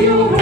you.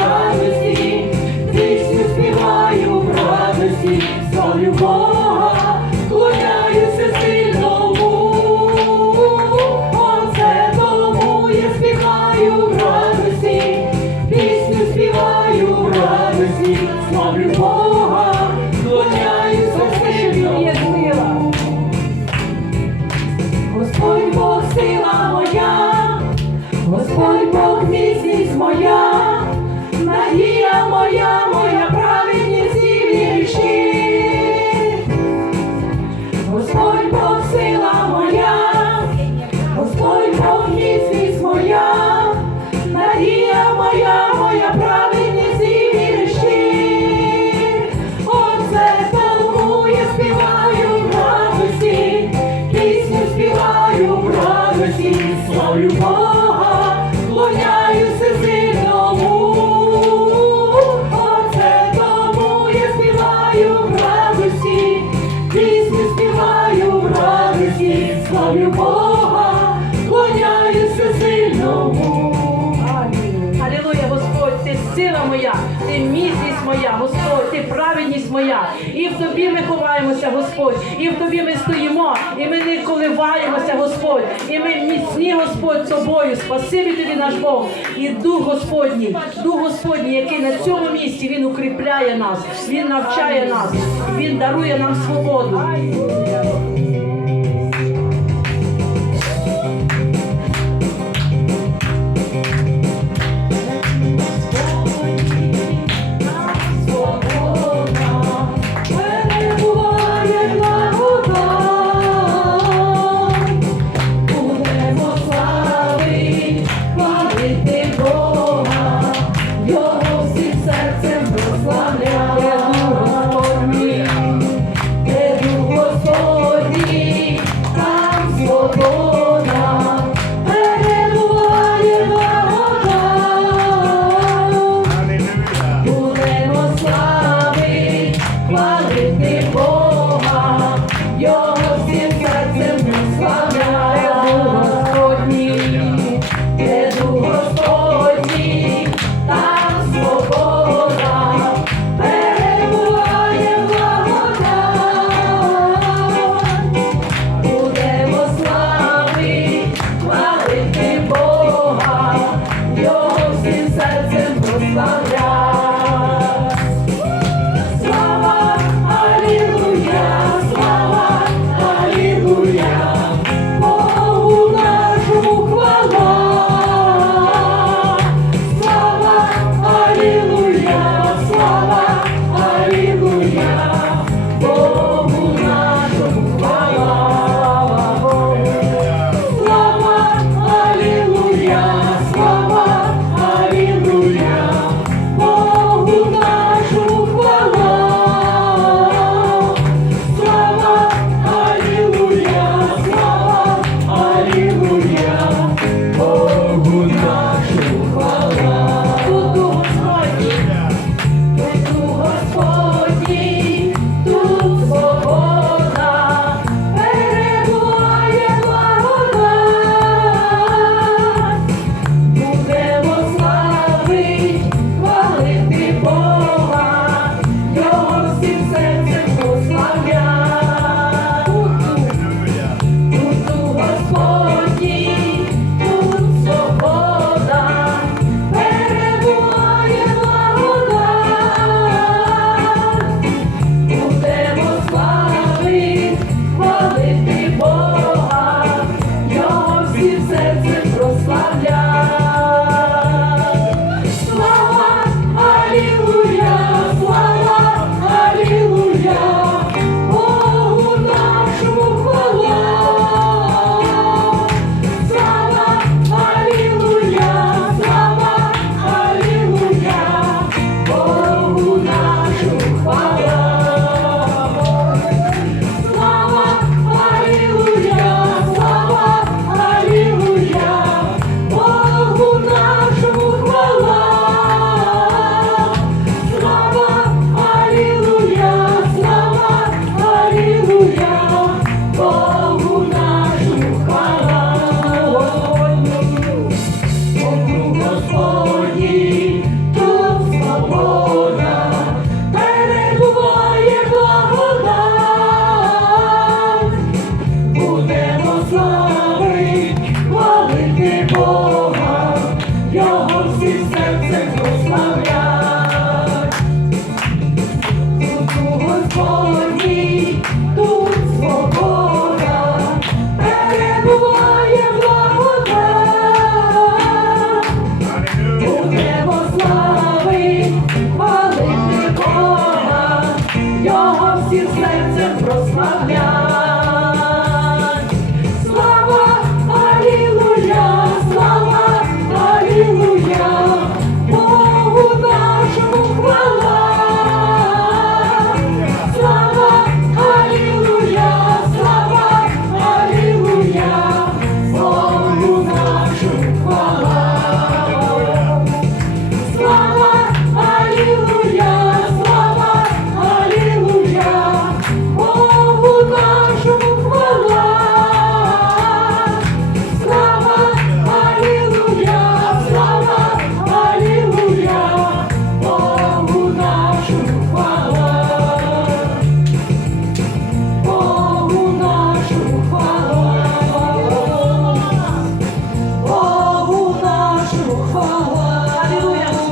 Ти праведність моя. І в тобі ми ховаємося, Господь, і в тобі ми стоїмо, і ми не коливаємося, Господь, і ми міцні, Господь, тобою. Спасибі тобі наш Бог. І Дух Господній, Дух Господній, який на цьому місці Він укріпляє нас, Він навчає нас, Він дарує нам свободу.